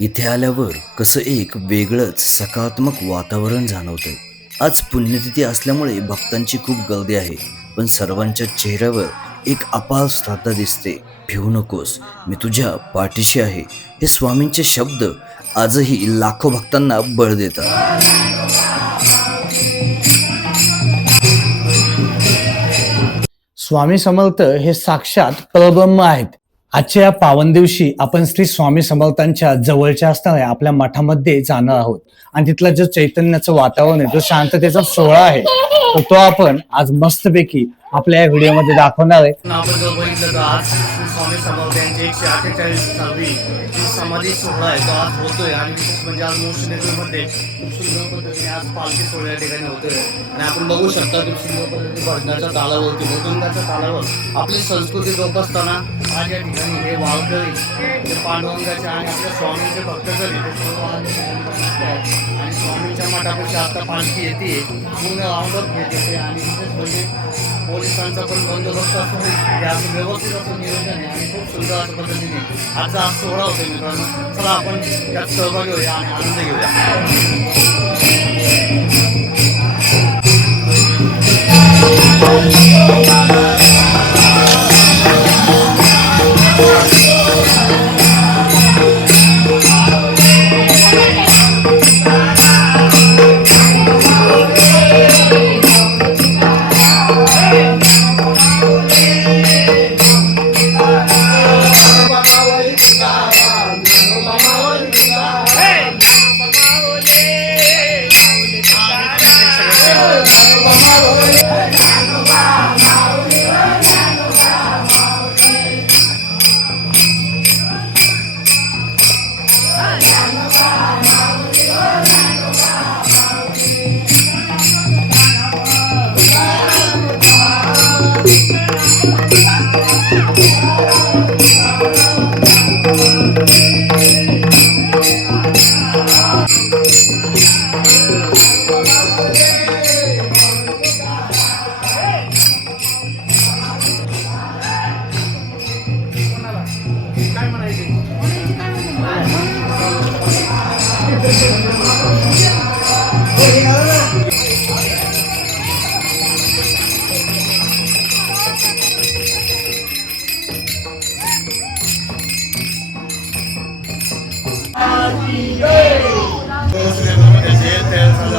इथे आल्यावर कसं एक वेगळंच सकारात्मक वातावरण जाणवतंय. आज पुण्यतिथी असल्यामुळे भक्तांची खूप गर्दी आहे, पण सर्वांच्या चेहऱ्यावर एक अपार श्रद्धा दिसते. भिवू नकोस, मी तुझ्या पाठीशी आहे. हे स्वामींचे शब्द आजही लाखो भक्तांना बळ देतात. स्वामी समर्थ हे साक्षात परब्रह्म आहेत. आजच्या या पावन दिवशी आपण श्री स्वामी समर्थांच्या जवळच्या असणाऱ्या आपल्या मठामध्ये जाणार आहोत आणि तिथला जो चैतन्याचं वातावरण आहे, जो शांततेचा सोहळा आहे, तर तो आपण आज मस्तपैकी आपल्या या व्हिडिओमध्ये दाखवणार आहे. आपण जर बघितलं तर आज स्वामी समर्थ यांची 148वी समाधी सोहळा आहे तो आज होतोय आणि विशेष म्हणजे आज मोशनेश्वरमध्ये खूप सुंदर पद्धतीने आज पालखी सोहळा या ठिकाणी होतोय आणि आपण बघू शकता खूप सुंदर पद्धतीने भजनाच्या तालावरती मृदुंगाच्या तालावर आपली संस्कृती जोपासताना आज या ठिकाणी हे वारकरी जे पांडुरंगाचे आणि आपल्या स्वामींचे भक्तजन ते सर्व आणि स्वामींच्या मठापेक्षा आता पालखी येते पूर्ण आवडत घेते आणि विशेष म्हणजे पोलिसांचा पण बंदोबस्त असतो हे असं व्यवस्थित असं नियोजन आहे आणि खूप सुंदर अशा पद्धतीने आजचा आज सोहळा होतो मित्रांनो. चला आपण त्यात सहभागी होऊया आणि आनंद घेऊया.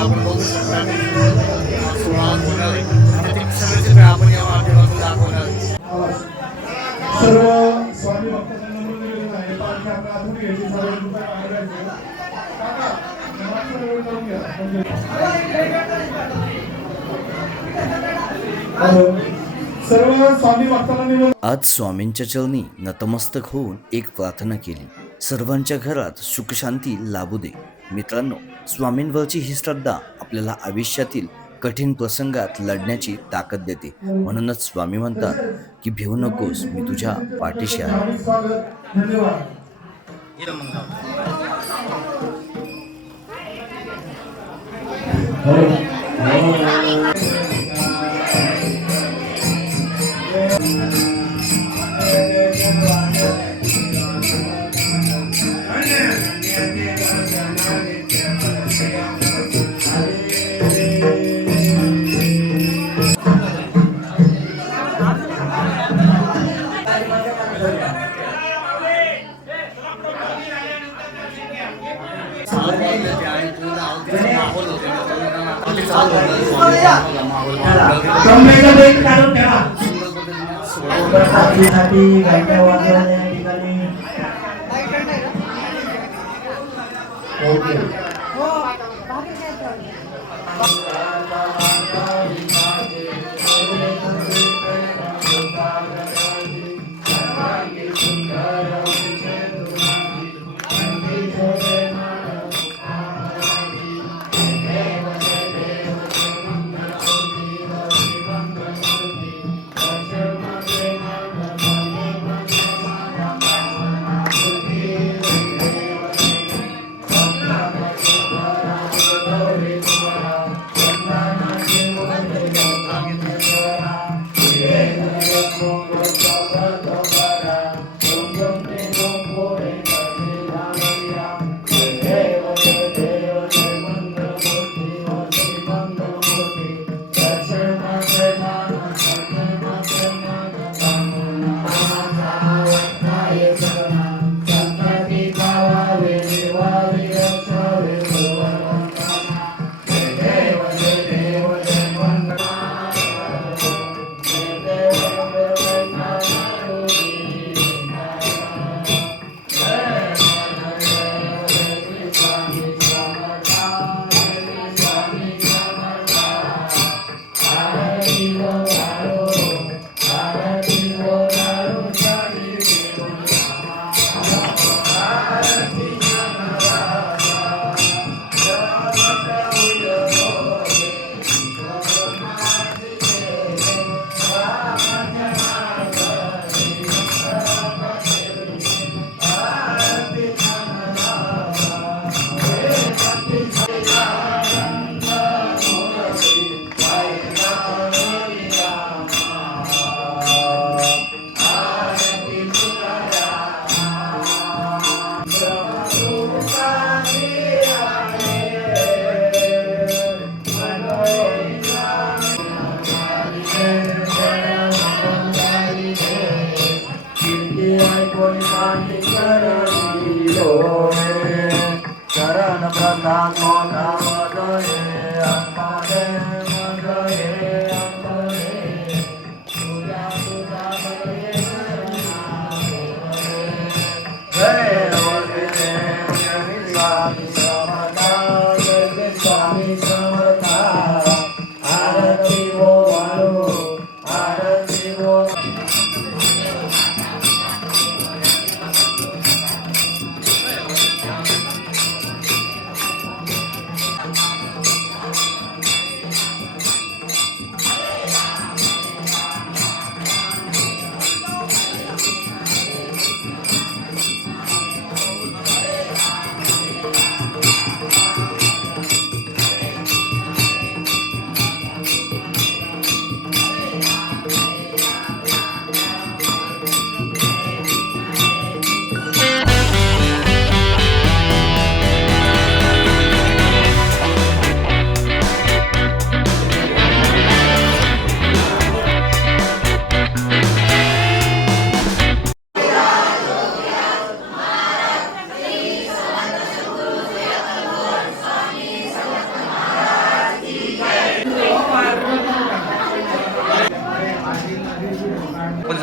आपण बघू शकता सोहळा होणार आहे आणि ते सगळ्याचे काय आपण या माध्यमातून दाखवणार आहे. सर्व स्वामी भक्तांना नम्र निवेदन आहे. पालखी आपल्या हातून घ्यायची, सर्व तुमच्या बाहेर यायचं. काका, नमस्कार वेळ करून घ्या. सर्व स्वामी भक्तांना निवेदन. आज स्वामींच्या चरणी नतमस्तक होऊन एक प्रार्थना केली. सर्वांच्या घरात सुखशांती लाभू दे. मित्रांनो, स्वामींवरची ही श्रद्धा आपल्याला आयुष्यातील कठीण प्रसंगात लढण्याची ताकद देते. म्हणूनच स्वामी म्हणतात की भिवू नकोस, मी तुझ्या पाठीशी आहे. धन्यवाद.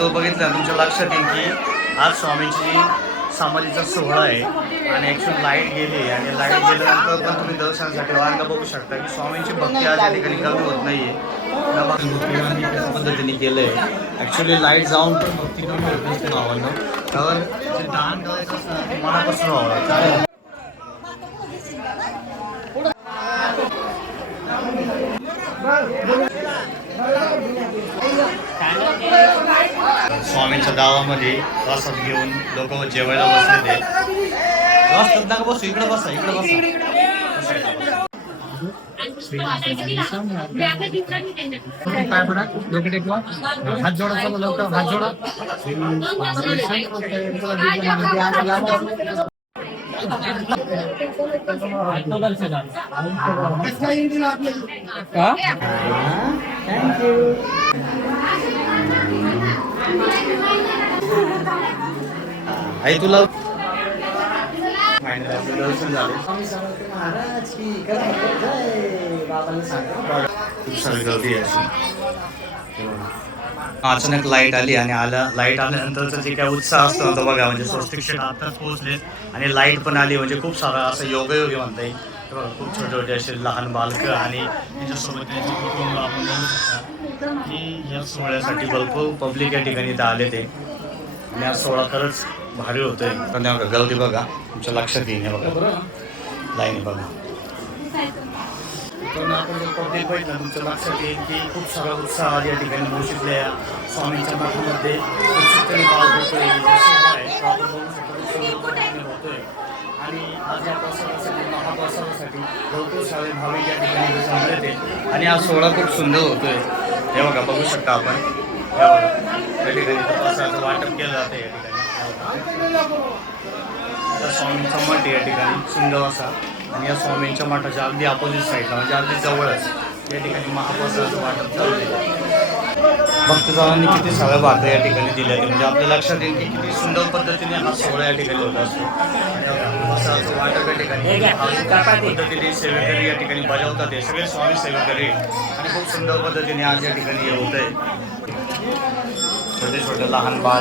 व्हिडिओ बघितला तुमच्या लक्षात येईल की आज स्वामींची जी समाधीचा सोहळा आहे आणि ॲक्च्युअली लाईट गेली आणि लाईट गेल्यानंतर पण तुम्ही दर्शनासाठी वारंगा बघू शकता की स्वामींची भक्ती आज या ठिकाणी कमी होत नाही आहे. कशा पद्धतीने केलं आहे ॲक्च्युली लाईट जाऊन पण भक्ती कमी होत नसते भावांना. तर जे दान करायचं असतं ते मनापासून व्हावं लागतं. स्वामींच्या गावामध्ये प्रसाद घेऊन लोक जेवायला बसले ते बसतात ना बसू इकडे बसा इकडे बसा. हात जोडा चला लवकर हात जोडा. आई तुला दर्शन झाले. खूप सारी गर्दी आहे अशी. अचानक लाईट आली आणि लाईट आल्यानंतरचा जे काय उत्साह असतो ना तो बघा म्हणजे स्वस्तिक क्षेत्र आत्ताच पोहोचले आणि लाईट पण आली म्हणजे खूप सारा असं योगायोगी म्हणता येईल. तर बघा खूप छोटे छोटे असे लहान बालकं आणि त्याच्यासोबत त्यांची कुटुंब आपण बघू शकता की या सोहळ्यासाठी भरपूर पब्लिक या ठिकाणी इथं आले ते आणि हा सोहळा खरंच भारी होतोय. पण बघा गर्दी बघा तुमच्या लक्षात येईल बघा लाईनी बघा. पण आपण जर पब्लिक बघितलं तुमच्या लक्षात येईल की खूप सारा उत्साह या ठिकाणी मुळशीतल्या स्वामींच्या मठामध्ये उत्सुकतेने पाव होतोय आपण बघू शकतो होतोय. आणि आज या प्रसादासाठी महाप्रसादासाठी भरपूर सारे भाविक या ठिकाणी जमले ते आणि हा सोहळा खूप सुंदर होतोय. हे बघा बघू शकता आपण हे बघा त्या ठिकाणी प्रसादाचं वाटप केलं जातं या ठिकाणी. स्वामींचा मठ या ठिकाणी सुंदर असा आणि या स्वामींच्या मठाच्या अगदी अपोजिट साईडला म्हणजे अगदी जवळच या ठिकाणी महाप्रसादाचं वाटप चालू आहे. भक्तजनांनी किती साऱ्या भाकर या ठिकाणी दिल्या ते म्हणजे आपल्या लक्षात येईल की किती सुंदर पद्धतीने हा सोहळा या ठिकाणी होत असतो. प्रसादाचं वाटप या ठिकाणी पद्धतीने सेवेकरी या ठिकाणी बजावतात हे सगळे स्वामी सेवेकरी आणि खूप सुंदर पद्धतीने आज या ठिकाणी हे होत आहे. छोटे छोटे लहान बाळ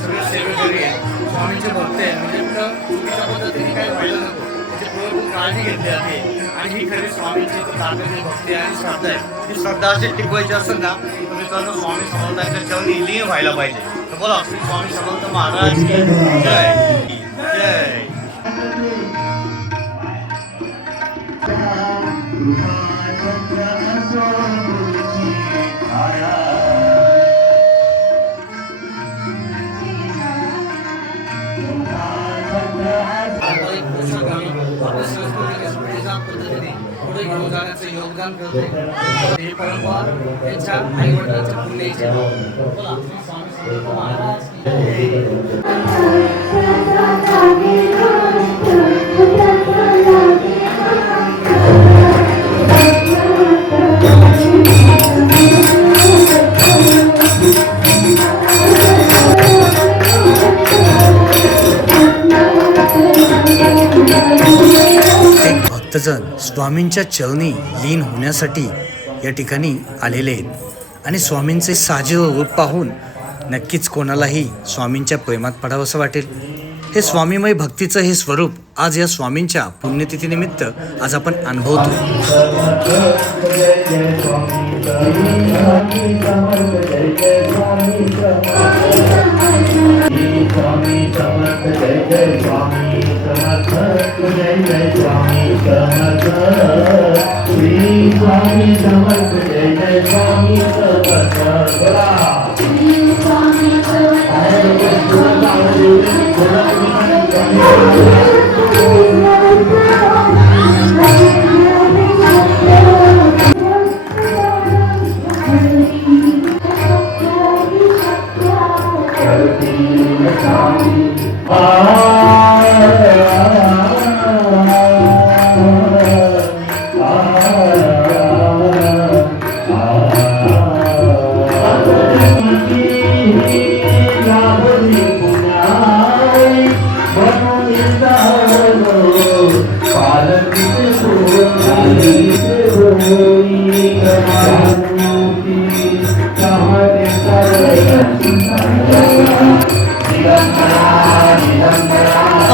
सगळे सेवेकरी आहेत स्वामींचे भक्त आहे म्हणजे चुकीच्या पद्धतीने काही व्हायला नको त्याची काळजी घेतली जाते आणि ही खरी स्वामींची ताकद भक्ती आणि श्रद्धा आहे. ही श्रद्धा अशी टिकवायची असेल ना तर मित्रांनो स्वामी समर्थांच्या चरणी लीन व्हायला पाहिजे. तर बोला श्री स्वामी समर्थ महाराज की जय जय. योगदान करते हे परंपरा त्यांच्या आई वडिलांच्या पुण्याचे भक्तजन स्वामींच्या चरणी लीन होण्यासाठी या ठिकाणी आलेले आहेत आणि स्वामींचे साजेल रूप पाहून नक्कीच कोणालाही स्वामींच्या प्रेमात पडावंसं वाटेल. हे स्वामीमय भक्तीचं हे स्वरूप आज या स्वामींच्या पुण्यतिथीनिमित्त आज आपण अनुभवतो.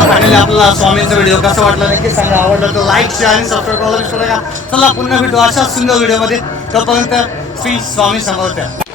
फायनली आपला स्वामींचा व्हिडिओ कसा वाटला नक्की सांगा. आवडला तर लाईक शेअर आणि सबस्क्राईब करायला विसरू नका. चला पुन्हा भेटू अशाच सुंदर व्हिडिओमध्ये. तोपर्यंत श्री स्वामी समर्थ.